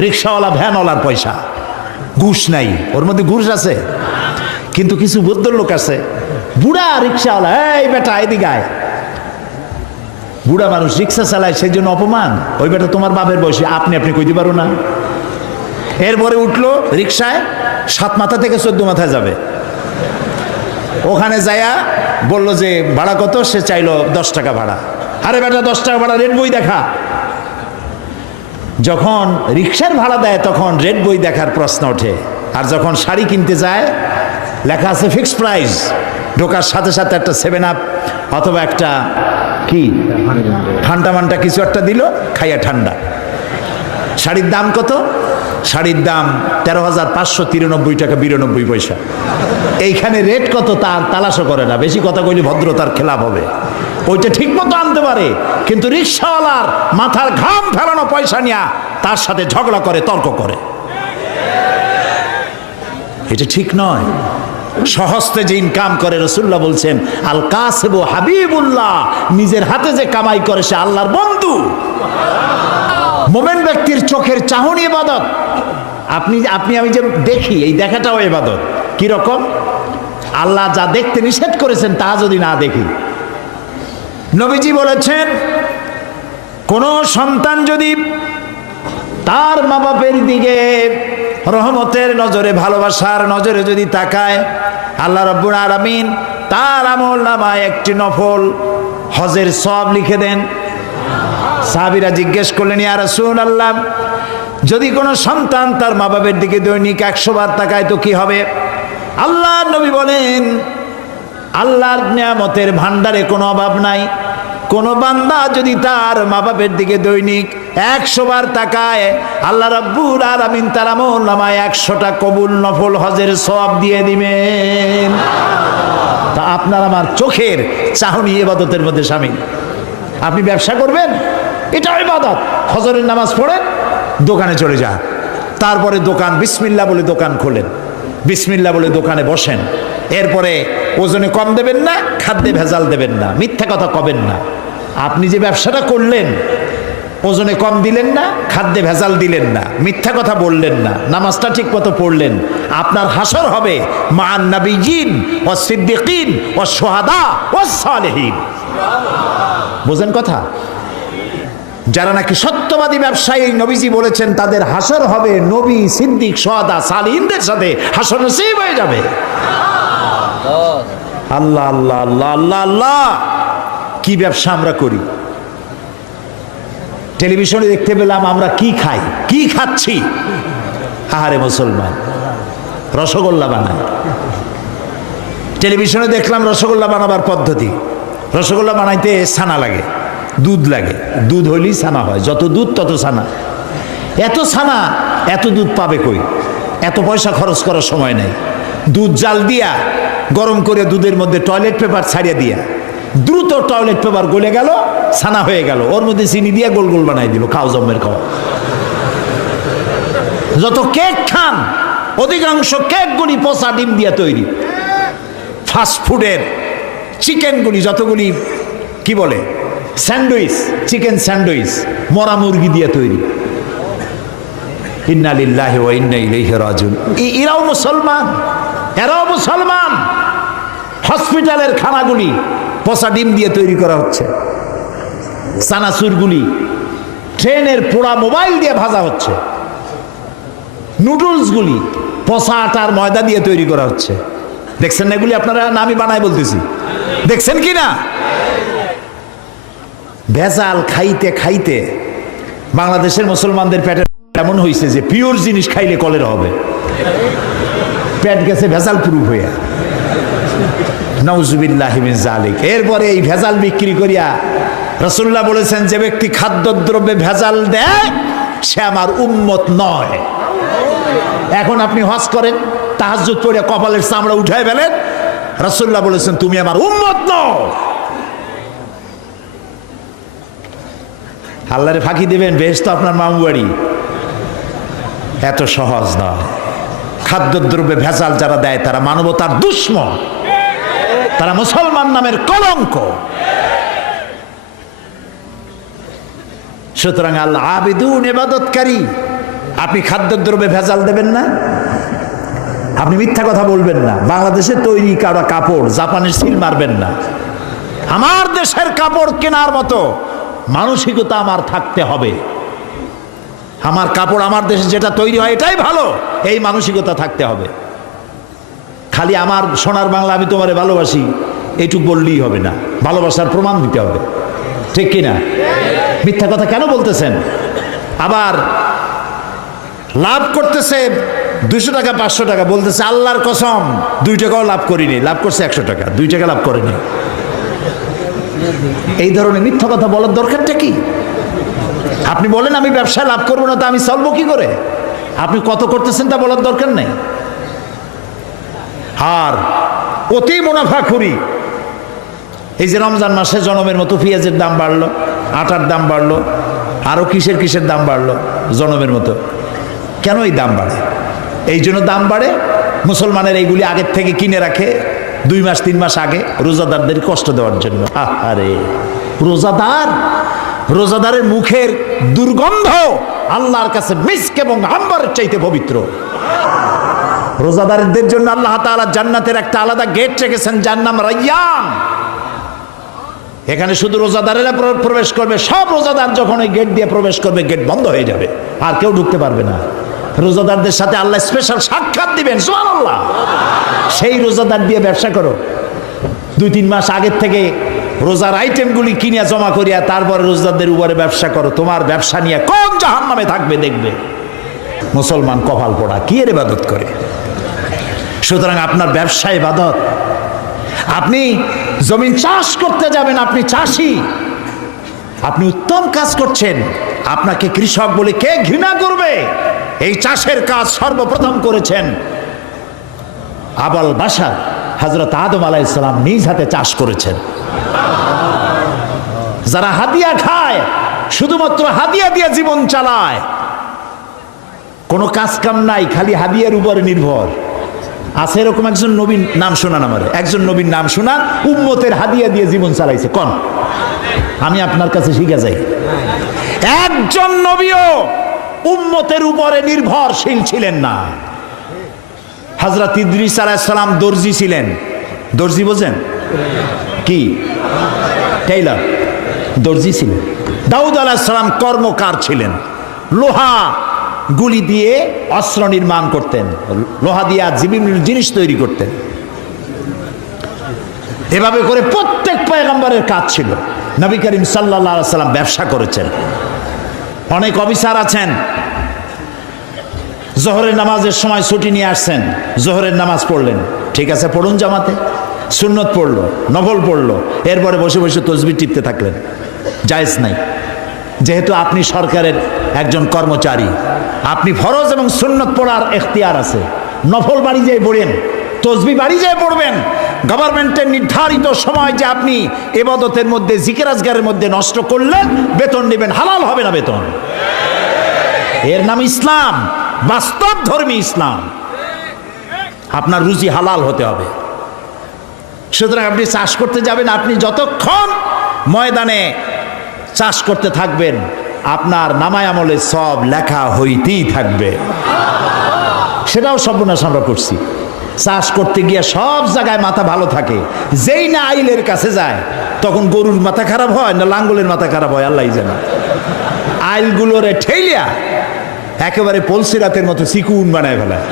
রিক্সাওয়ালা, ভ্যানওয়ালার পয়সা। ঘুষ নাই, ওর মধ্যে ঘুষ আছে। কিন্তু কিছু ভদ্রলোক আছে। বুড়া রিক্সাওয়ালা, এই বেটা, এদিকে আয়। বুড়া মানুষ রিক্সা চালায়, সেই জন্য অপমান। ওই বেটা, তোমার বাপের বয়সে, আপনি আপনি কইতে পারো না। এরপরে উঠল রিক্সায়, সাত মাথা থেকে চোদ্দ মাথায় যাবে। ওখানে যায়া বলল যে, ভাড়া কত? সে চাইলো দশ টাকা ভাড়া। আরে বেটা, দশ টাকা ভাড়া রেড বই দেখা। যখন রিক্সার ভাড়া দেয়, তখন রেড বই দেখার প্রশ্ন ওঠে। আর যখন শাড়ি কিনতে যায়, লেখা আছে ফিক্সড প্রাইস ঢোকার সাথে সাথে একটা সেভেন আপ অথবা একটা কি? ঠান্ডা মান্ডা কিছু একটা দিল, খাইয়া ঠান্ডা। শাড়ির দাম কত? শাড়ির দাম তেরো হাজার পাঁচশো তিরানব্বই টাকা বিরানব্বই পয়সা। এইখানে রেট কত তার তালাশও করে না। বেশি কথা কইলে ভদ্রতার খেলাপ হবে। ওইটা ঠিক মতো আনতে পারে, কিন্তু রিক্সাওয়ালার মাথার ঘাম ফেলানো পয়সা নিয়ে তার সাথে ঝগড়া করে, তর্ক করে। এটা ঠিক নয়। সহস্তে যে ইনকাম করে রসুল্লাহ বলছেন, আল কাসেব হাবিবুল্লাহ, নিজের হাতে যে কামাই করে সে আল্লাহর বন্ধু। মোমেন ব্যক্তির চোখের চাহনি এবাদত আপনি আপনি, আমি যে দেখি, এই দেখাটাও এবাদত কীরকম? আল্লাহ যা দেখতে নিষেধ করেছেন তা যদি না দেখি নবীজি বলেছেন, কোন সন্তান যদি তার মা বাপের দিকে রহমতের নজরে, ভালোবাসার নজরে যদি তাকায়, আল্লাহ রব্বুল আলামিন তার আমল নামায় একটি নফল হজের সব লিখে দেন। সাহাবিরা জিজ্ঞেস করলেন, ইয়া রাসূল আল্লাহ যদি কোনো সন্তান তার মা বাবার দিকে দৈনিক একশো বার তাকায় তো কি হবে? আল্লাহ নবী বলেন আল্লাহর নিয়ামতের ভান্ডারে কোনো অভাব নাই। কোন বান্দা যদি তার মা বাপের দিকে দৈনিক একশো বার তাকায়, আল্লাহ রব্বুর আর আমিন তার আমল নামায় একশোটা কবুল নফল হজের সব দিয়ে দিবেন। তা আপনার আমার চোখের চাহনি এবাদতের মধ্যে সামিল। আপনি ব্যবসা করবেন? এটা ইবাদত। হজরের নামাজ পড়েন, দোকানে চলে যান। তারপরে দোকান বিসমিল্লা বলে দোকান খোলেন। বিসমিল্লা বলে দোকানে বসেন। এরপরে ওজনে কম দেবেন না, খাদ্যে ভেজাল দেবেন না। মিথ্যা কথা কবেন না। আপনি যে ব্যবসাটা করলেন, ওজনে কম দিলেন না, খাদ্যে ভেজাল দিলেন না, মিথ্যা কথা বললেন না, নামাজটা ঠিক মতো পড়লেন, আপনার হাসর হবে মান ও সিদ্দিকিন ও সোহাদা ও সালেহীন। বোঝেন কথা? যারা নাকি সত্যবাদী ব্যবসায়ী, নবীজি বলেছেন, তাদের হাসর হবে নবী, সিদ্দিক সোহাদা সালিনদের সাথে হাসর নসিব হয়ে যাবে। আল্লাহ আল্লাহ আল্লাহ আল্লাহ আল্লাহ। কি ব্যবসা আমরা করি? টেলিভিশনে দেখতে পেলাম আমরা কি খাই? কি খাচ্ছি? আহারে মুসলমান। রসগোল্লা বানায় টেলিভিশনে দেখলাম রসগোল্লা বানাবার পদ্ধতি। রসগোল্লা বানাইতে ছানা লাগে, দুধ লাগে। দুধ হইলেই ছানা হয়। যত দুধ, তত ছানা। এত ছানা, এত দুধ পাবে কই? এত পয়সা খরচ করার সময় নেই। দুধ জাল দিয়া গরম করে দুধের মধ্যে টয়লেট পেপার ছাড়িয়ে দিয়া। দ্রুত টয়লেট পেপার গলে গেল, ছানা হয়ে গেল। ওর মধ্যে চিনি দিয়ে গোল গোল বানাই দিল, খাও জমের খাওয়া। যত কেক খান, অধিকাংশ কেকগুলি পচা ডিম দিয়ে তৈরি। ফাস্ট ফুডের চিকেনগুলি যতগুলি, কি বলে স্যান্ডউইচ চিকেন স্যান্ডউইচ মরা মুরগি দিয়ে তৈরি। ইন্নালিল্লাহি ওয়া ইন্না ইলাইহি রাজিউন। এ- এরাও মুসলমান এরাও মুসলমান। হসপিটালের খানাগুলি পচা ডিম দিয়ে তৈরি করা হচ্ছে। সানাসুরগুলি ট্রেনের পোড়া মোবাইল দিয়ে ভাজা হচ্ছে। নুডলসগুলি পচা আটার ময়দা দিয়ে তৈরি করা হচ্ছে। দেখছেন না এগুলি? আপনারা না আমি বানাই বলতেছি। দেখছেন কি না? ভেজাল খাইতে খাইতে বাংলাদেশের মুসলমানদের পেটে এমন হয়েছে যে পিওর জিনিস খাইলে কলেরা হবে। পেট গেছে ভেজাল প্রুফ হয়ে নওজুবিল্লাহিমিন জালিক এরপরে এই ভেজাল বিক্রি করিয়া রসুল্লাহ বলেছেন, যে ব্যক্তি খাদ্যদ্রব্যে ভেজাল দেয়, সে আমার উম্মত নয়। এখন আপনি হজ করেন তাহাজুদ পড়ে কপালের চামড়া উঠায় ফেলেন রসুল্লাহ বলেছেন, তুমি আমার উম্মত নও। আল্লাহরে ফাঁকি দেবেন বেশ তো আপনার মামু বাড়ি এত সহজ নয় খাদ্যদ্রব্যে ভেজাল যারা দেয়, তারা মানবতার দুশ্মন। তারা মুসলমান নামের কলঙ্ক। সুতরাং আল্লাহ আবিদুন এবাদতকারী আপনি খাদ্যদ্রব্যে ভেজাল দেবেন না। আপনি মিথ্যা কথা বলবেন না। বাংলাদেশে তৈরি করা কাপড়, জাপানের সিল মারবেন না। আমার দেশের কাপড় কেনার মতো মানসিকতা আমার থাকতে হবে। আমার কাপড় আমার দেশে যেটা তৈরি হয়, এটাই ভালো। এই মানসিকতা থাকতে হবে। খালি আমার সোনার বাংলা আমি তোমারে ভালোবাসি এইটুক বললেই হবে না। ভালোবাসার প্রমাণ দিতে হবে। ঠিক কিনা মিথ্যা কথা কেন বলতেছেন? আবার লাভ করতেছে দুশো টাকা, পাঁচশো টাকা, বলতেছে আল্লাহর কসম, দুই টাকাও লাভ করিনি। লাভ করছে একশো টাকা, দুই টাকা লাভ করেনি। এই ধরনের মিথ্যা কথা বলার দরকারটা কি? আপনি বলেন আমি ব্যবসায় লাভ করব না, তা আমি চলবো কি করে? আপনি কত করতেছেন তা বলার দরকার নেই। আর অতি মুনাফা খুরি। এই যে রমজান মাসে জনমের মতো পেঁয়াজের দাম বাড়লো, আটার দাম বাড়লো আরও কিসের কিসের দাম বাড়লো, জনমের মতো। কেন এই দাম বাড়ে? এই জন্য দাম বাড়ে, মুসলমানের এইগুলি আগের থেকে কিনে রাখে, দুই মাস, তিন মাস আগে রোজাদারদের কষ্ট দেওয়ার জন্য। আরে রোজাদার, রোজাদারের মুখের দুর্গন্ধ আল্লাহর কাছে মিস্ক এবং আম্বারের চাইতে পবিত্র। রোজাদারদের জন্য আল্লাহ তাআলা জান্নাতের একটা আলাদা গেট রেখেছেন, যার নাম রাইয়ান। এখানে শুধু রোজাদারেরা প্রবেশ করবে, সব রোজাদার যখন ওই গেট দিয়ে প্রবেশ করবে গেট বন্ধ হয়ে যাবে, আর কেউ ঢুকতে পারবে না। রোজাদারদের সাথে আল্লাহ স্পেশাল সাক্ষাৎ দিবেন, সুবহানাল্লাহ। সেই রোজাদার দিয়ে ব্যবসা করো। দুই তিন মাস আগের থেকে রোজার আইটেমগুলি কিনে জমা করিয়া তারপরে রোজাদারদের উপরে ব্যবসা করো। তোমার ব্যবসা নিয়ে কোন জাহান নামে থাকবে দেখবে। মুসলমান কপাল পড়া, কি এর ইবাদত করে? সুতরাং আপনার ব্যবসা ইবাদত। আপনি জমিন চাষ করতে যাবেন, আপনি চাষি। আপনি উত্তম কাজ করছেন। আপনাকে কৃষক বলে কে ঘৃণা করবে? এই চাষের কাজ সর্বপ্রথম করেছেন আবাল বাসা হজরত আদম আলাইসালাম নিজ হাতে চাষ করেছেন। যারা হাদিয়া খায়, শুধুমাত্র হাদিয়া দিয়ে জীবন চালায়, কোনো কাজ কাম নাই, খালি হাদিয়ার উপরে নির্ভর। আছে এরকম একজন নবীন নাম শোনান আমার। একজন নবীন নাম শোনান, উম্মতের হাদিয়া দিয়ে জীবন চালাইছে। কন? আমি আপনার কাছে শিখে যাই। একজন নবীও উম্মতের উপরে নির্ভরশীল ছিলেন না। হাজরত ইদ্রিস আলাইসালাম দর্জি ছিলেন। দর্জি বোঝেন? কি? টেইলার। দর্জি ছিলেন। দাউদ আলাহিসাল্লাম কর্মকার ছিলেন। লোহা গুলি দিয়ে অস্ত্র নির্মাণ করতেন। লোহা দিয়ে বিভিন্ন জিনিস তৈরি করতেন। এভাবে করে প্রত্যেক পয়গম্বরের কাজ ছিল। নবী করিম সাল্লাহ সাল্লাম ব্যবসা করেছেন। অনেক অফিসার আছেন। জোহরের নামাজের সময় ছুটি নিয়ে আসছেন। জোহরের নামাজ পড়লেন। ঠিক আছে, পড়ুন জামাতে। সুন্নত পড়ল, নফল পড়ল। এরপরে বসে বসে তসবি টিপতে থাকলেন। জায়েজ নাই। যেহেতু আপনি সরকারের একজন কর্মচারী, আপনি ফরজ এবং সুন্নত পড়ার এখতিয়ার আছে। নফল বাড়ি যেয়ে পড়েন, তসবি বাড়ি যেয়ে পড়বেন। গভর্নমেন্টের নির্ধারিত সময় যে আপনি এবাদতের মধ্যে জিকেরাজগারের মধ্যে নষ্ট করলেন, বেতন নেবেন। হালাল হবে না বেতন। এর নাম ইসলাম, বাস্তব ধর্মী ইসলাম। আপনার রুজি হালাল হতে হবে। সুতরাং আপনি চাষ করতে যাবেন, আপনি যতক্ষণ ময়দানে চাষ করতে থাকবেন, আপনার নামায় আমলে সব লেখা হইতেই থাকবে। সেটাও সর্বনাশ আমরা করছি। চাষ করতে গিয়ে সব জায়গায় মাথা ভালো থাকে। যেই না আইলের কাছে যায়, তখন গরুর মাথা খারাপ হয় না লাঙ্গলের মাথা খারাপ হয় আল্লাহ জানে। আইলগুলোরে ঠেলিয়া একেবারে পলসিরাতের মতো চিকুন বানায় ফেলায়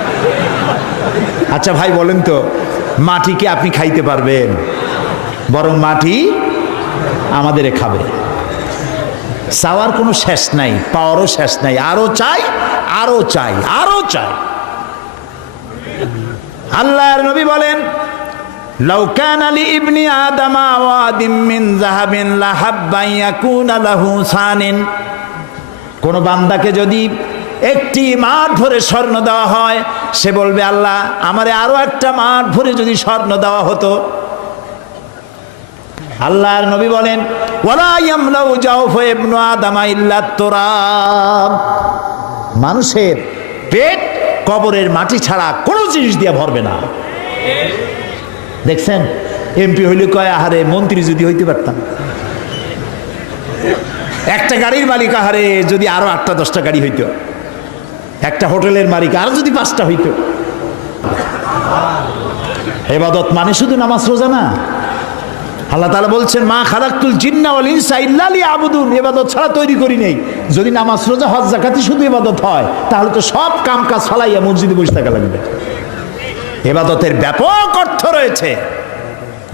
আচ্ছা ভাই, বলেন তো মাটিকে আপনি খাইতে পারবেন? বরং মাটি আমাদের খাবে। চাওয়ার কোনো শেষ নাই, পাওয়ারও শেষ নাই। আরও চাই আরও চাই আরও চাই। আল্লাহর নবী বলেন লাউকান আলী ইবনি আদামা ওয়াদিম কোন বান্দাকে যদি একটি মাঠ ভরে স্বর্ণ দেওয়া হয়, সে বলবে, আল্লাহ, আমারে আরও একটা মাঠ ভরে যদি স্বর্ণ দেওয়া হতো আল্লাহর নবী বলেন মানুষের পেট কবরের মাটি ছাড়া কোনো জিনিস দিয়ে ভরবে না। দেখছেন? এমপি হইলে কয়, আহারে, মন্ত্রী যদি হইতে পারতাম। একটা গাড়ির মালিক, আহারে, যদি আরও আটটা, দশটা গাড়ি হইতো। একটা হোটেলের মালিক, আর যদি পাঁচটা হইতো। এবাদত মানে শুধু নামাজ রোজা না আল্লাহ তালা বলছেন, মা খালাক্তুল জিন্না ওয়াল ইনসা ইল্লা লিয়াবুদুন। ইবাদত ছাড়া তৈরি করি নেই। যদি নামাজ, রোজা, হজ যাকাতি শুধু ইবাদত হয়, তাহলে তো সব কাম কাজ ফালাইয়া মসজিদে বসে থাকা লাগবে। এবাদতের ব্যাপক অর্থ রয়েছে।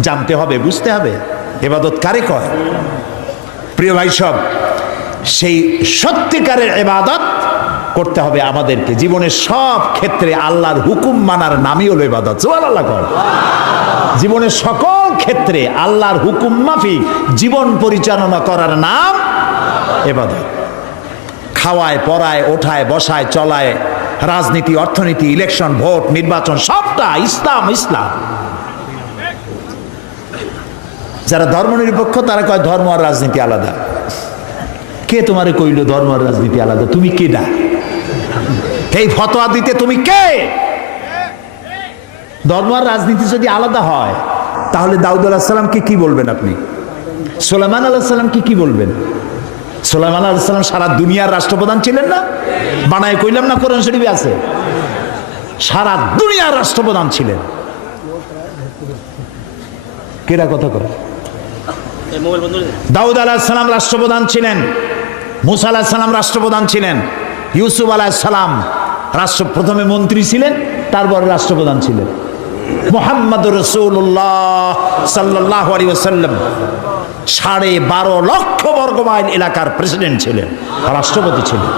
জানতে হবে, বুঝতে হবে, এবাদত কারে কয়? প্রিয় ভাই সব, সেই সত্যিকারের এবাদত করতে হবে আমাদেরকে। জীবনের সব ক্ষেত্রে আল্লাহর হুকুম মানার নামই হলো এবাদত। সোয়াল আল্লাহ কর জীবনের সকল ক্ষেত্রে আল্লাহর হুকুম মাফিক জীবন পরিচালনা করার নাম এবাদত। খাওয়ায়, পড়ায়, ওঠায়, বসায়, চলায়, রাজনীতি, অর্থনীতি ইলেকশন ভোট, নির্বাচন, সবটা ইসলাম ইসলাম। যারা ধর্মনিরপেক্ষ তারা কয় ধর্ম আর রাজনীতি আলাদা। কে তোমারে কইল ধর্ম আর রাজনীতি আলাদা? তুমি কে না এই ফতোয়া দিতে তুমি কে? ধর্ম আর রাজনীতি যদি আলাদা হয়, তাহলে দাউদ আলাহিসাল্লামকে কি বলবেন আপনি? সোলাইমান আলাহিসাল্লামকে কি বলবেন? সোলাইমান আলাহিসাল্লাম সারা দুনিয়ার রাষ্ট্রপ্রধান ছিলেন না? বানায় কইলাম না কোরআন শরীফে আছে? সারা দুনিয়ার রাষ্ট্রপ্রধান ছিলেন। কেরা কথা করে দাউদ আলাহিসাল্লাম রাষ্ট্রপ্রধান ছিলেন, মুসা আলাহিসাল্লাম রাষ্ট্রপ্রধান ছিলেন, ইউসুফ আলাহিসাল্লাম রাষ্ট্র, প্রথমে মন্ত্রী ছিলেন, তারপরে রাষ্ট্রপ্রধান ছিলেন। মোহাম্মদ রসুল্লাহ সাল্লাহ আলী ওসাল্লাম সাড়ে বারো লক্ষ বর্গ মাইল এলাকার প্রেসিডেন্ট ছিলেন, রাষ্ট্রপতি ছিলেন।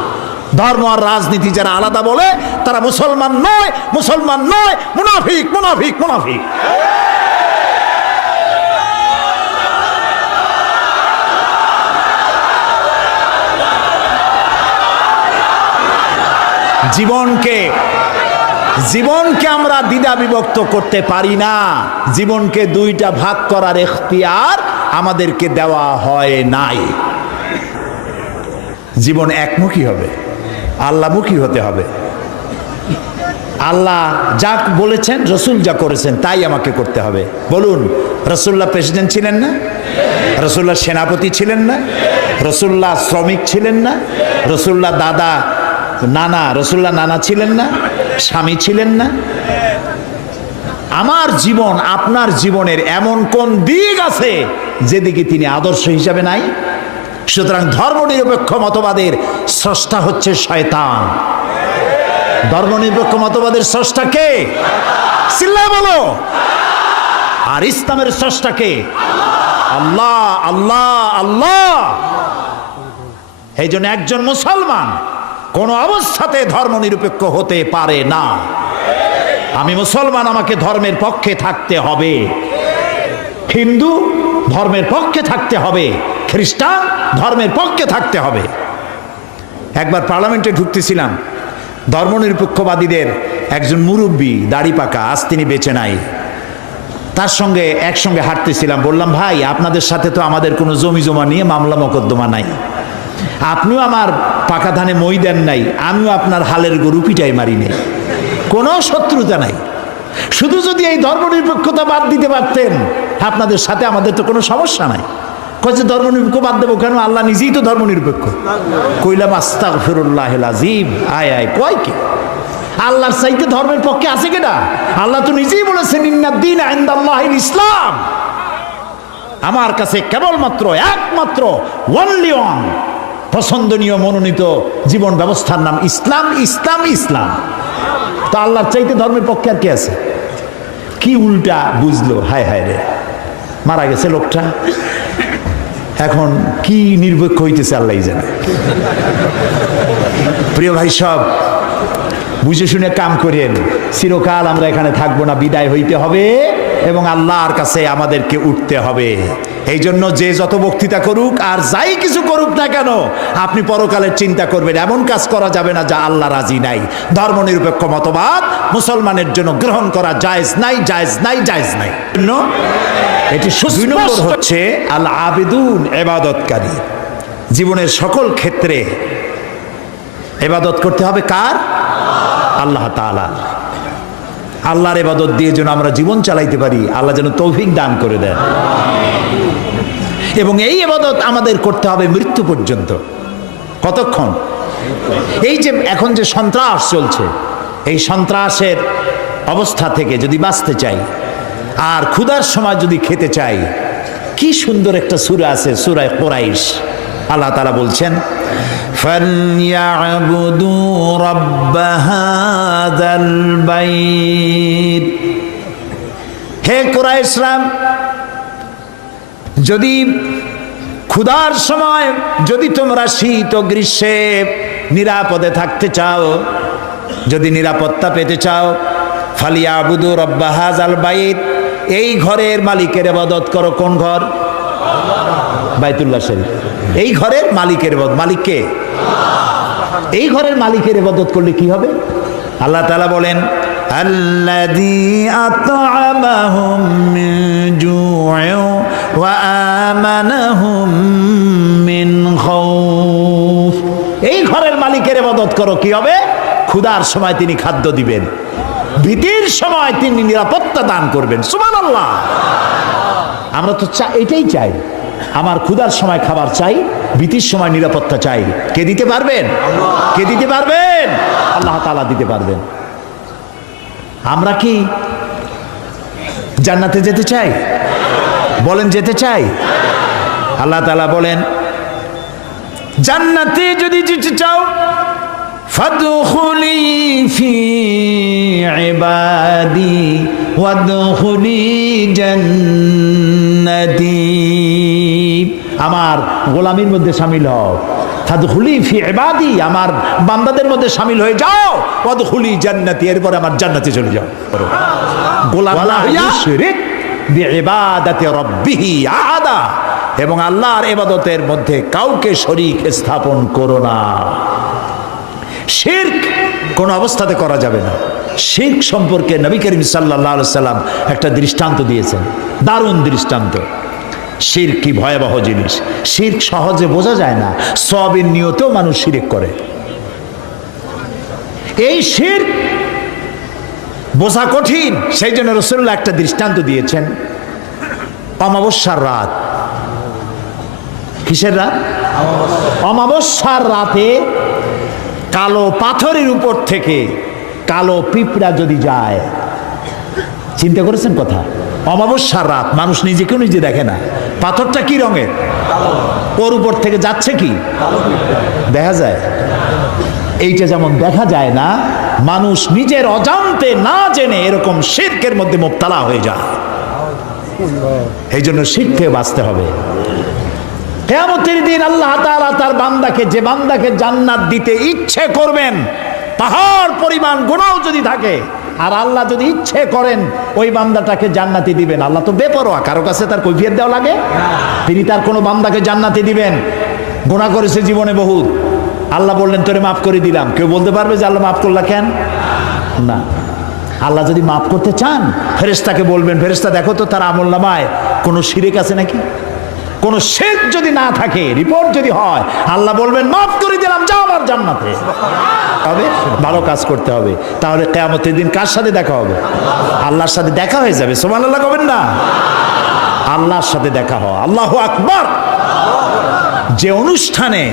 ধর্ম আর রাজনীতি যারা আলাদা বলে, তারা মুসলমান নয় মুসলমান নয়, মুনাফিক মুনাফিক মুনাফিক। জীবনকে জীবনকে আমরা দ্বিধা বিভক্ত করতে পারি না। জীবনকে দুইটা ভাগ করার এখতিয়ার আমাদেরকে দেওয়া হয় নাই। জীবন একমুখী হবে আল্লাহমুখী হতে হবে। আল্লাহ যা বলেছেন, রসুল যা করেছেন, তাই আমাকে করতে হবে। বলুন, রসুল্লাহ প্রেসিডেন্ট ছিলেন না? রসুল্লাহ সেনাপতি ছিলেন না? রসুল্লাহ শ্রমিক ছিলেন না? রসুল্লাহ দাদা, নানা, রসুল্লাহ নানা ছিলেন না? স্বামী ছিলেন না? আমার জীবন, আপনার জীবনের এমন কোন দিক আছে যেদিকে তিনি আদর্শ হিসাবে নাই? সুতরাং ধর্মনিরপেক্ষ মতবাদের স্রষ্টা হচ্ছে শয়তান। ধর্মনিরপেক্ষ মতবাদের স্রষ্টা কে? চিল্লায় বলো। আর ইসলামের স্রষ্টা কে? আল্লাহ আল্লাহ আল্লাহ। এই জন্য একজন মুসলমান কোন অবস্থাতে ধর্মনিরপেক্ষ হতে পারে না। আমি মুসলমান, আমাকে ধর্মের পক্ষে থাকতে হবে। হিন্দু, ধর্মের পক্ষে থাকতে হবে। খ্রিস্টান, ধর্মের পক্ষে থাকতে হবে। একবার পার্লামেন্টে ঢুকতেছিলাম। ধর্মনিরপেক্ষবাদীদের একজন মুরব্বী, দাড়ি পাকা, আজ তিনি বেঁচে নাই। তার সঙ্গে একসঙ্গে হাঁটতেছিলাম। বললাম, ভাই, আপনাদের সাথে তো আমাদের কোনো জমি জমা নিয়ে মামলা মোকদ্দমা নাই। আপনিও আমার পাকা ধানে মই দেন নাই, আমিও আপনার হালের গরু পিটাই মারি নেই। কোনো শত্রুতা নাই। শুধু যদি এই ধর্মনিরপেক্ষতা বাদ দিতে পারতেন, আপনাদের সাথে আমাদের তো কোনো সমস্যা নাই। কয়েছে ধর্মনিরপেক্ষ বাদ দেবো কেন? আল্লাহ নিজেই তো ধর্মনিরপেক্ষ। কইলাম আস্তাক ফিরুল্লাহ আজিব আয় আয়, কয় কি? আল্লাহর চাইতে ধর্মের পক্ষে আছে কেটা আল্লাহ তো নিজেই বলেছেন ইন্নাদ্দিন আইন্দাল্লাহ ইসলাম। আমার কাছে কেবলমাত্র, একমাত্র ওনলি ওয়ান পছন্দনীয় মনোনীত জীবন ব্যবস্থার নাম ইসলাম ইসলাম ইসলাম। তা আল্লাহর চাইতে ধর্মের পক্ষে আর কে আছে? কি উল্টা বুঝলো? হায় হায় রে। মারা গেছে লোকটা। এখন কি নির্ভক্ষ হইতেছে আল্লাহ জানে। প্রিয় ভাই সব, বুঝে শুনে কাম করেন। চিরকাল আমরা এখানে থাকব না, বিদায় হইতে হবে এবং আল্লাহর কাছে আমাদেরকে উঠতে হবে। এই জন্য যে যত বক্তৃতা করুক আর যাই কিছু করুক না কেন, আপনি পরকালের চিন্তা করবেন, এমন কাজ করা যাবে না যা আল্লাহ রাজি নাই। ধর্মনিরপেক্ষ মতবাদ মুসলমানের জন্য গ্রহণ করা জায়েজ নাই জায়েজ নাই জায়েজ নাই। এটি নম্বর হচ্ছে আল আবেদুন এবাদতকারী। জীবনের সকল ক্ষেত্রে এবাদত করতে হবে কার? আল্লাহ তাআলা। আল্লাহর এবাদত দিয়ে যেন আমরা জীবন চালাইতে পারি, আল্লাহ যেন তৌফিক দান করে দেন। এবং এই এবাদত আমাদের করতে হবে মৃত্যু পর্যন্ত। কতক্ষণ? এই যে এখন যে সন্ত্রাস চলছে, এই সন্ত্রাসের অবস্থা থেকে যদি বাঁচতে চাই, আর ক্ষুধার সময় যদি খেতে চাই, কি সুন্দর একটা সুরা আছে, সুরায় কোরাইশ। আল্লাহ তালা বলছেন হে কোরাইশরাম যদি ক্ষুধার সময় যদি তোমরা শীত ও গ্রীষ্মে নিরাপদে থাকতে চাও, যদি নিরাপত্তা পেতে চাও ফালিয়া আবুদু রব্বাহাজ আল বাইত, এই ঘরের মালিকের এবাদত করো। কোন ঘর? বাইতুল্লাহ শরীফ। এই ঘরের মালিকের মালিককে এই ঘরের মালিকের এবাদত করলে কি হবে? আল্লাহ তাআলা বলেন আত'আমাহুম এই ঘরের মালিকের মদত করো, কি হবে? ক্ষুধার সময় তিনি খাদ্য দিবেন। ভীতির সময় তিনি নিরাপত্তা দান করবেন। সুবহানাল্লাহ। আমরা তো চা এটাই চাই। আমার ক্ষুধার সময় খাবার চাই, ভীতির সময় নিরাপত্তা চাই। কে দিতে পারবেন? কে দিতে পারবেন? আল্লাহ তালা দিতে পারবেন। আমরা কি জান্নাতে যেতে চাই? বলেন যেতে চাই? আল্লাহ তালা বলেন জান্নাতে যদি যেতে চাও ফাদখুলি ফি ইবাদি ওয়াদখুলি জান্নাতি। আমার গোলামির মধ্যে সামিল হও। ফাদখুলি ফি ইবাদি আমার বান্দাদের মধ্যে সামিল হয়ে যাও। ওয়াদখুলি জান্নাতি এরপর আমার জান্নাতে চলে যাও। গোলাম না হইয়া শিরক আহাদা। এবং আল্লাহর এবাদতের মধ্যে কাউকে শরীক স্থাপন করো না। শির্ক কোন অবস্থাতে করা যাবে না। শির্ক সম্পর্কে নবী করিম সাল্লাহ সাল্লাম একটা দৃষ্টান্ত দিয়েছেন। দারুণ দৃষ্টান্ত। শির কি ভয়াবহ জিনিস। শির্ক সহজে বোঝা যায় না সবের নিয়তেও মানুষ শিরিক করে। এই শির্ক বোঝা কঠিন। সেই জন্য রসুল্লাহ একটা দৃষ্টান্ত দিয়েছেন। অমাবস্যার রাত। কিসের রাত? অমাবস্যার রাতে কালো পাথরের উপর থেকে কালো পিঁপড়া যদি যায়। চিন্তা করেছেন কথা? অমাবস্যার রাত, মানুষ নিজেকেও নিজে দেখে না। পাথরটা কি রঙের? ওর উপর থেকে যাচ্ছে কি? দেখা যায়। এইটা যেমন দেখা যায় না, মানুষ নিজের অজান্তে না জেনে এরকম শির্কের মধ্যে মোবতালা হয়ে যায়। এই জন্য শিখ থেকে বাঁচতে হবে। কেয়ামতের দিন আল্লাহ তাআলা তার বান্দাকে, যে বান্দাকে জান্নাত দিতে ইচ্ছে করবেন, পাহাড় পরিমাণ গুণাও যদি থাকে, আর আল্লাহ যদি ইচ্ছে করেন, ওই বান্দাটাকে জান্নাতি দিবেন। আল্লাহ তো বেপরোয়া, কারও কাছে তার কৈফিয়ত দেওয়া লাগে? তিনি তার কোনো বান্দাকে জান্নাতি দিবেন? গুণা করেছে জীবনে বহুত। আল্লাহ বললেন, তোরে মাফ করে দিলাম। কেউ বলতে পারবে যে, আল্লাহ মাফ করলা কেন? না। আল্লাহ যদি মাফ করতে চান ফেরেস্তাকে বলবেন ফেরেস্তা দেখো তো তার আমল নামায় কোনো শিরেক আছে নাকি? কোনো শেখ যদি না থাকে, রিপোর্ট যদি হয়, আল্লাহ বলবেন, মাফ করে দিলাম, যাও আমার জান্নাতে। হবে ভালো কাজ করতে হবে। তাহলে কেয়ামতের দিন কার সাথে দেখা হবে? আল্লাহর সাথে দেখা হয়ে যাবে। সোমান আল্লাহ কবেন না? আল্লাহর সাথে দেখা হওয়া। আল্লাহ আকবর! যে অনুষ্ঠানে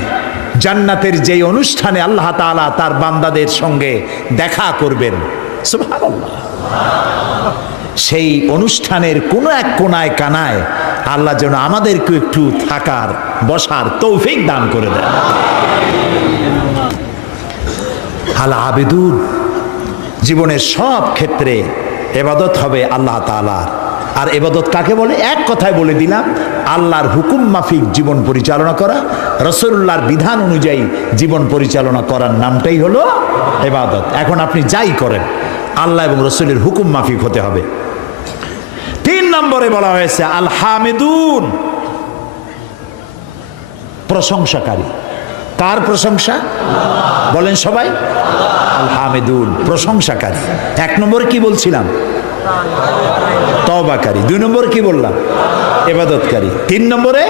জান্নাতের যে অনুষ্ঠানে আল্লাহ তাআলা তার বান্দাদের সঙ্গে দেখা করবেন। সেই অনুষ্ঠানের কোনো এক কোনায় কানায় আল্লাহ যেন আমাদেরকে একটু থাকার, বসার তৌফিক দান করে দেয় আল আবেদুন। জীবনের সব ক্ষেত্রে এবাদত হবে আল্লাহ তালার আর এবাদত কাকে বলে? এক কথায় বলে দিলাম, আল্লাহর হুকুম মাফিক জীবন পরিচালনা করা রসুল্লাহর বিধান অনুযায়ী জীবন পরিচালনা করার নামটাই হলো এবাদত এখন আপনি যাই করেন, আল্লাহ এবং রসুলের হুকুম মাফিক হতে হবে। তিন নম্বরে বলা হয়েছে আল হামিদুন প্রশংসাকারী। কার প্রশংসা? বলেন সবাই। আল হামিদুন প্রশংসাকারী। এক নম্বরে কি বলছিলাম? তবাকারী দুই নম্বর কি বললাম? এবাদতকারী তিন নম্বরে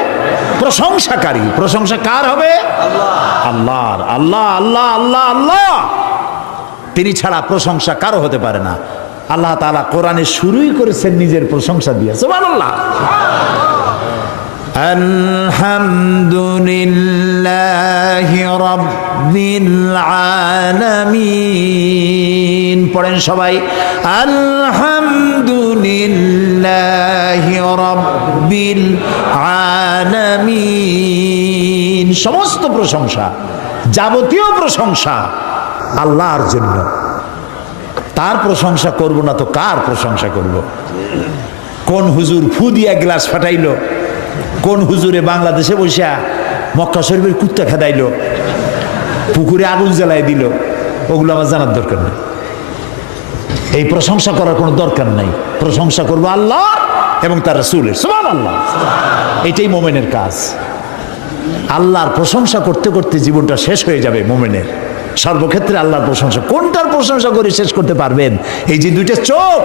প্রশংসাকারী। প্রশংসা কার হবে? আল্লাহর। আল্লাহ আল্লাহ আল্লাহ আল্লাহ! তিনি ছাড়া প্রশংসা কারও হতে পারে না। আল্লাহ তালা কোরআনে শুরুই করেছেন নিজের প্রশংসা দিয়েছে আল্লাহ আলহামদুলিল্লাহ রব্বিল আলামিন। পড়েন সবাই, আলহামদুলিল্লাহ সমস্ত প্রশংসা, যাবতীয় প্রশংসা আল্লাহর জন্য। তার প্রশংসা করব না তো কার প্রশংসা করব। কোন হুজুর ফু দিয়া গ্লাস ফাটাইল? কোন হুজুরে বাংলাদেশে বসিয়া মক্কা শরীফের কুত্তা খেদাইল? পুকুরে আগুন জ্বালাই দিল? ওগুলো আমার জানার দরকার নেই। এই প্রশংসা করার কোনো দরকার নাই। প্রশংসা করব আল্লাহ এবং তার রসুলের। সমান আল্লাহ এটাই মোমেনের কাজ। আল্লাহর প্রশংসা করতে করতে জীবনটা শেষ হয়ে যাবে মোমেনের। সর্বক্ষেত্রে আল্লাহর প্রশংসা। কোনটার প্রশংসা করে শেষ করতে পারবেন? এই যে দুইটা চোখ।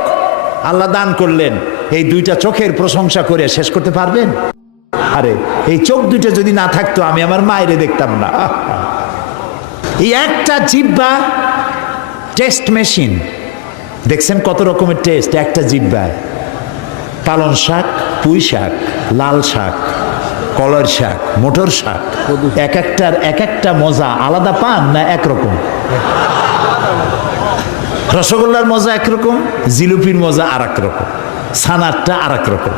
আল্লাহ দান করলেন। এই দুইটা চোখের প্রশংসা করে শেষ করতে পারবেন? আরে, এই চোখ দুইটা যদি না থাকতো আমি আমার মায়েরে দেখতাম না। এই একটা জিব্বা টেস্ট মেশিন। দেখছেন কত রকমের টেস্ট একটা জিব্বায় পালন শাক, পুঁই শাক, লাল শাক, কলর শাক, মোটর শাক, এক একটার এক একটা মজা, আলাদা পান না একরকম রসগোল্লার মজা একরকম জিলুপির মজা আর রকম, সানারটা আর রকম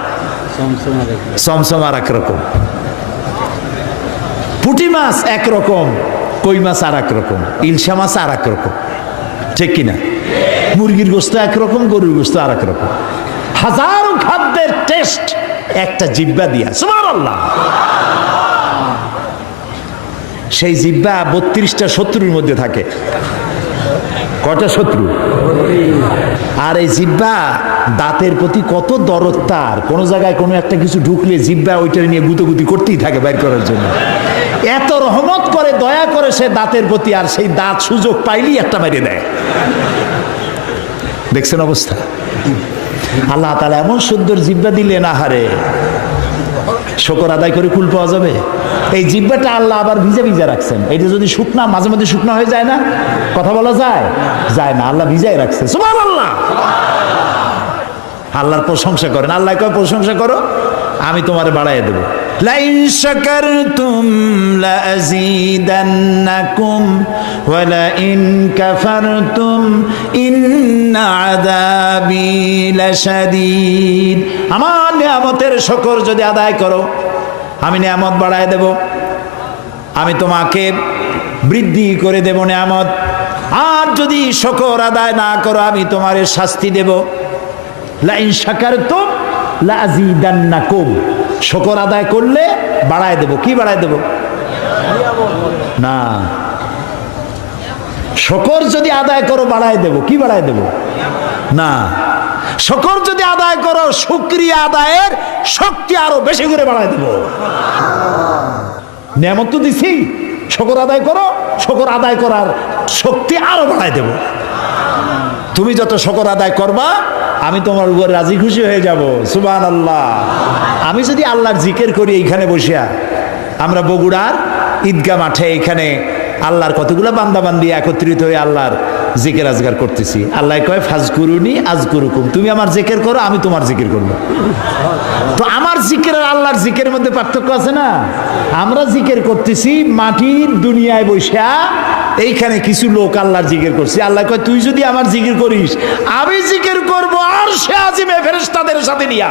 সমসম আর রকম। পুঁটি মাছ একরকম কই মাছ আর রকম, ইলশা মাছ আর রকম, ঠিক কিনা? মুরগির গোস্ত একরকম, গরুর গোস্ত আর এক রকম হাজারো খাদ্যের টেস্ট একটা জিব্বা দিয়া। সুবহানাল্লাহ। সেই জিব্বা বত্রিশটা শত্রুর মধ্যে থাকে। কটা শত্রু? আর এই জিব্বা দাঁতের প্রতি কত দরদ তার। কোনো জায়গায় কোনো একটা কিছু ঢুকলে জিব্বা ওইটা নিয়ে গুতোগুতি করতেই থাকে বাইর করার জন্য। এত রহমত করে, দয়া করে সে দাঁতের প্রতি আর সেই দাঁত সুযোগ পাইলেই একটা মেরে দেয়। দেখছেন অবস্থা? আল্লাহ তালা এমন সুন্দর জিব্বা দিলেন, আহারে। শকর আদায় করে কুল পাওয়া যাবে। এই জিব্বাটা আল্লাহ আবার ভিজা ভিজা রাখছেন। এটা যদি শুকনা, মাঝে মাঝে শুকনা হয়ে যায় না? কথা বলা যায়? যায় না, আল্লাহ ভিজাই রাখছে সুমান আল্লাহ আল্লাহর প্রশংসা করেন। আল্লাহ কয়, প্রশংসা করো, আমি তোমার বাড়াই দেবো। লাইন আমার নিয়ামতের শকর যদি আদায় করো, আমি নিয়ামত বাড়ায় দেব। আমি তোমাকে বৃদ্ধি করে দেব নিয়ামত। আর যদি শকর আদায় না করো, আমি তোমার শাস্তি দেব। লাইন শাকার তো লাজিদান্নাকুম। শকর আদায় করলে বাড়ায় দেব। কি বাড়ায় দেব? না। শকর যদি আদায় করো, বাড়ায় দেব। কি বাড়ায় দেব? না। শকর যদি আদায় করো, শুক্রিয়া আদায়ের শক্তি আরও বেশি করে বাড়ায় দেব। নিয়ামত তো দিছি। শকর আদায় করো, শকর আদায় করার শক্তি আরও বাড়ায় দেব। তুমি যত শকর আদায় করবা, আমি তোমার উপর রাজি খুশি হয়ে যাব। সুবান আল্লাহ আমি যদি আল্লাহর জিকের করি এইখানে বসিয়া, আমরা বগুড়ার ঈদগা মাঠে এখানে আল্লাহর কতগুলো বান্দাবান্দি একত্রিত হয়ে আল্লাহর জিকের আজগার করতেছি। আল্লাহ কয় ফাজ করুনি আজ করুকুম তুমি আমার জিকের করো, আমি তোমার জিকির করব। তো আমার জিকের আর আল্লাহর জিকের মধ্যে পার্থক্য আছে না? আমরা জিকের করতেছি মাটির দুনিয়ায় বসা এইখানে কিছু লোক আল্লাহর জিকির করছে। আল্লাহ কয়, তুই যদি আমার জিকির করিস, আমি জিকির করব আর সে আজিমে ফেরেশতাদের সাথে নিয়া।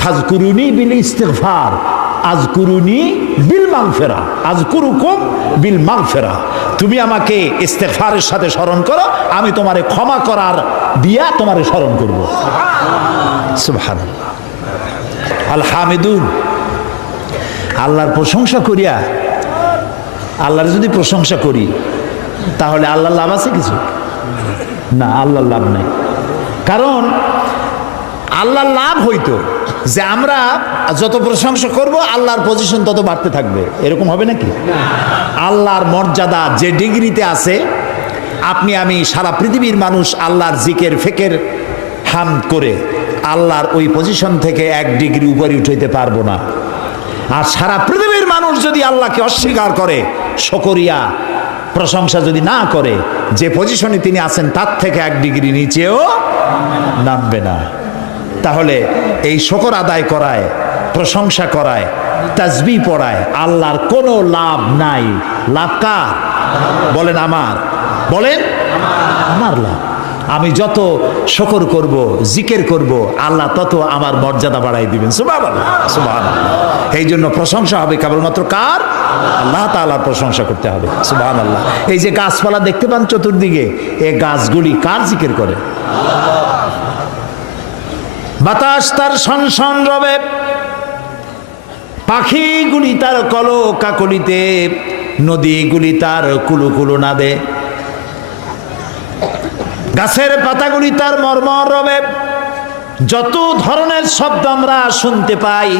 ফাজকুরুনি বিল ইস্তিগফার। আজকুরুনি বিল মাগফিরা, আজকুরুকুম বিল মাগফিরা। তুমি আমাকে ইস্তেগফারের সাথে স্মরণ করো, আমি তোমারে ক্ষমা করার দিয়া তোমারে স্মরণ করব। সুবহানাল্লাহ। আল আল্লাহর প্রশংসা করিয়া, আল্লাহর যদি প্রশংসা করি, তাহলে আল্লাহর লাভ আছে কিছু? না, আল্লাহর লাভ নেই। কারণ আল্লাহর লাভ হইতো যে আমরা যত প্রশংসা করব, আল্লাহর পজিশন তত বাড়তে থাকবে। এরকম হবে নাকি? আল্লাহর মর্যাদা যে ডিগ্রিতে আছে, আপনি, আমি সারা পৃথিবীর মানুষ আল্লাহর জিকের, ফেকের হাম করে আল্লাহর ওই পজিশন থেকে এক ডিগ্রি উপরে উঠাইতে পারব না। আর সারা পৃথিবীর মানুষ যদি আল্লাহকে অস্বীকার করে, শকরিয়া, প্রশংসা যদি না করে, যে পজিশনে তিনি আছেন, তার থেকে এক ডিগ্রি নিচেও নামবে না। তাহলে এই শকর আদায় করায়, প্রশংসা করায়, তাজবি পড়ায়, আল্লাহর কোনো লাভ নাই। লাভ কার? বলেন আমার। বলেন? আমার লাভ। আমি যত শকর করব, জিকের করব, আল্লাহ তত আমার মর্যাদা বাড়াই দিবেন। সুবাহ এই জন্য প্রশংসা হবে কেবলমাত্র কার? আল্লাহ তাআলার প্রশংসা করতে হবে। সুবাহ আল্লাহ এই যে গাছপালা দেখতে পান চতুর্দিকে, এ গাছগুলি কার জিকের করে? বাতাস তার সনসন রবে। পাখিগুলি তার কল কাকলিতে নদীগুলি তার কুলুকুলু কুলু নাদে। গাছের পাতাগুলি তার মর্মর রবে। যত ধরনের শব্দ আমরা শুনতে পাই,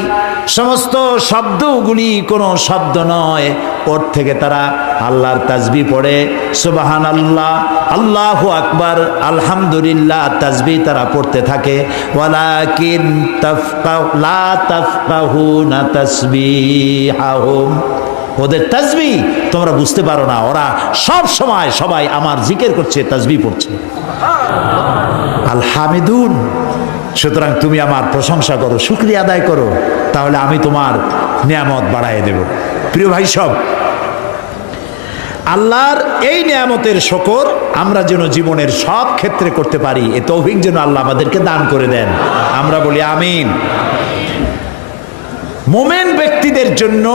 সমস্ত শব্দগুলি কোনো শব্দ নয়। ওর থেকে তারা আল্লাহর তাজবি পড়ে সুবাহান আল্লাহ আল্লাহ আকবার, আলহামদুলিল্লাহ, তাজবি তারা পড়তে থাকে। ওদের তাজবি তোমরা বুঝতে পারো না, ওরা সব সময় সবাই আমার জিকের করছে, তাজবি পড়ছে। আল হামিদুন সুতরাং তুমি আমার প্রশংসা করো, শুক্রিয়া আদায় করো, তাহলে আমি তোমার নিয়ামত বাড়ায় দেব। প্রিয় ভাই সব, আল্লাহর এই নিয়ামতের শকর আমরা যেন জীবনের সব ক্ষেত্রে করতে পারি, এ তৌফিক যেন আল্লাহ আমাদেরকে দান করে দেন। আমরা বলি আমিন। মোমেন ব্যক্তিদের জন্য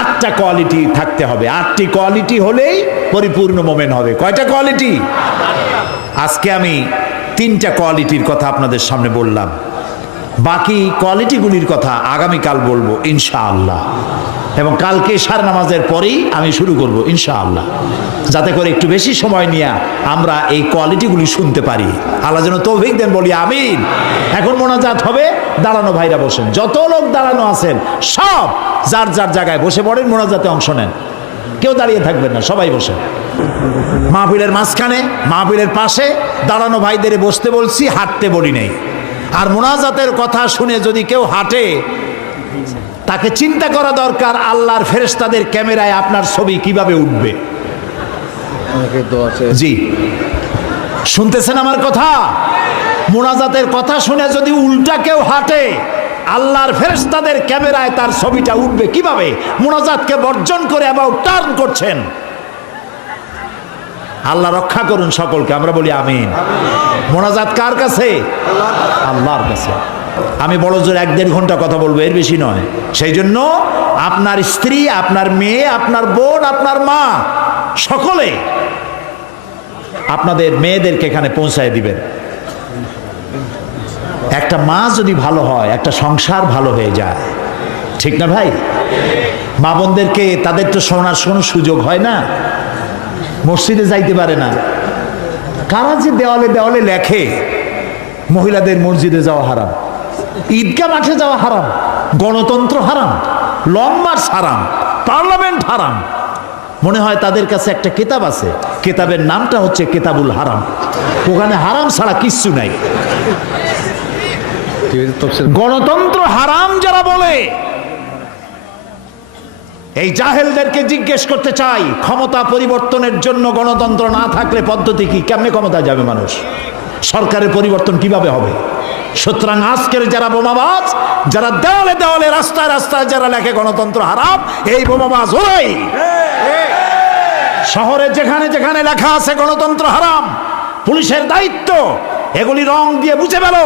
আটটা কোয়ালিটি থাকতে হবে। আটটি কোয়ালিটি হলেই পরিপূর্ণ মোমেন হবে। কয়টা কোয়ালিটি? আজকে আমি তিনটা কোয়ালিটির কথা আপনাদের সামনে বললাম। বাকি কোয়ালিটিগুলির কথা আগামীকাল বলব, ইনশাআল্লাহ। এবং কালকে সার নামাজের পরেই আমি শুরু করব, ইনশাআল্লাহ। যাতে করে একটু বেশি সময় নিয়ে আমরা এই কোয়ালিটিগুলি শুনতে পারি। আল্লাহ যেন তৌফিক দেন, বলি আমিন। এখন মোনাজাত হবে, দাঁড়ানো ভাইরা বসেন। যত লোক দাঁড়ানো আছেন, সব যার যার জায়গায় বসে পড়েন, মোনাজাতে অংশ নেন। কেউ দাঁড়িয়ে থাকবেন না, সবাই বসে মাহফিলের মাঝখানে মাহফিলের পাশে দাঁড়ানো ভাইদের বসতে বলছি হাঁটতে বলি নেই। আর মোনাজাতের কথা শুনে যদি কেউ হাঁটে তাকে চিন্তা করা দরকার আল্লাহর ফেরেশতাদের ক্যামেরায় আপনার ছবি কীভাবে উঠবে। জি। শুনতেছেন আমার কথা? মোনাজাতের কথা শুনে যদি উল্টা কেউ হাঁটে আল্লাহর ফেরেশতাদের ক্যামেরায় তার ছবিটা উঠবে কীভাবে? মোনাজাতকে বর্জন করে আবার টার্ন করছেন। আল্লাহ রক্ষা করুন সকলকে, আমরা বলি আমিন। মোনাজাত কার কাছে? আল্লাহর কাছে। আমি বড় জোর এক দেড় ঘণ্টা কথা বলব, এর বেশি নয়। সেই জন্য আপনার স্ত্রী, আপনার মেয়ে, আপনার বোন, আপনার মা, সকলে আপনাদের মেয়েদেরকে এখানে পৌঁছায় দিবেন। একটা মা যদি ভালো হয়, একটা সংসার ভালো হয়ে যায়। ঠিক না ভাই? মা বোনদেরকে তাদের তো শোনার কোনো সুযোগ হয় না। মসজিদে যাইতে পারে না। কারা যে দেওয়ালে দেওয়ালে লেখে মহিলাদের মসজিদে যাওয়া হারাম ঈদগাহ মাঠে যাওয়া হারাম গণতন্ত্র হারাম লং মার্চ হারাম পার্লামেন্ট হারাম। মনে হয় তাদের কাছে একটা কেতাব আছে কেতাবের নামটা হচ্ছে কেতাবুল হারাম। ওখানে হারাম ছাড়া কিচ্ছু নাই। গণতন্ত্র হারাম যারা বলে এই জাহেলদেরকে জিজ্ঞেস করতে চাই, ক্ষমতা পরিবর্তনের জন্য গণতন্ত্র না থাকলে পদ্ধতি কি? কেমনে ক্ষমতা যাবে মানুষ? সরকারের পরিবর্তন কীভাবে হবে? সুতরাং আজকের যারা বোমাবাজ, যারা দেওয়ালে দেওয়ালে, রাস্তায় রাস্তায় যারা লেখে গণতন্ত্র হারাম, এই বোমাবাজ ওরাই। শহরে যেখানে যেখানে লেখা আছে গণতন্ত্র হারাম, পুলিশের দায়িত্ব, এগুলি রং দিয়ে বুঝে পেল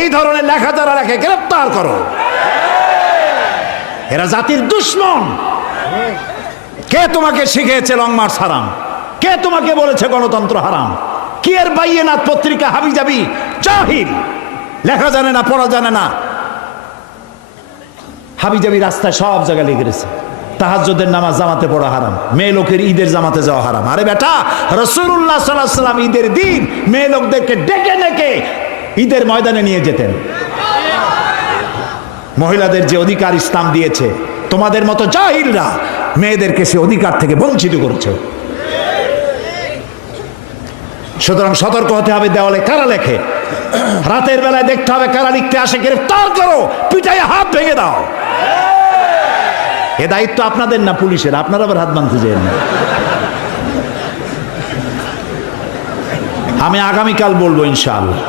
এই ধরনের লেখা যারা লেখে, গ্রেপ্তার করো। এরা জাতির দুশ্মন। কে তোমাকে শিখিয়েছে লং মার্চ হারাম? কে তোমাকে বলেছে গণতন্ত্র হারাম? কি এর বাইয়েনাথ পত্রিকা হাবি যাবি জাহিল। লেখা জানে না, পড়া জানে না। হাবি যাবি রাস্তায় সব জায়গায় রেখেছে তাহাজ্জুদের নামাজ জামাতে পড়া হারাম। মেয়ে লোকের ঈদের জামাতে যাওয়া হারাম। আরে বেটা রসুল্লাহ সাল্লাহ সাল্লাম ঈদের দিন মেয়ে লোকদেরকে ডেকে ডেকে ঈদের ময়দানে নিয়ে যেতেন। মহিলাদের যে অধিকার ইসলাম দিয়েছে তোমাদের মতো জাহিলরা মেয়েদেরকে সে অধিকার থেকে বঞ্চিত করছে। সুতরাং সতর্ক হতে হবে দেওয়ালে কারা লেখে। রাতের বেলায় দেখতে হবে কারা লিখতে আসে, গ্রেফতার করো পিটাই হাত ভেঙে দাও। এ দায়িত্ব আপনাদের না পুলিশের? আপনারা আবার হাত বাঁধতে যেন। আমি আগামীকাল বলব ইনশাআল্লাহ।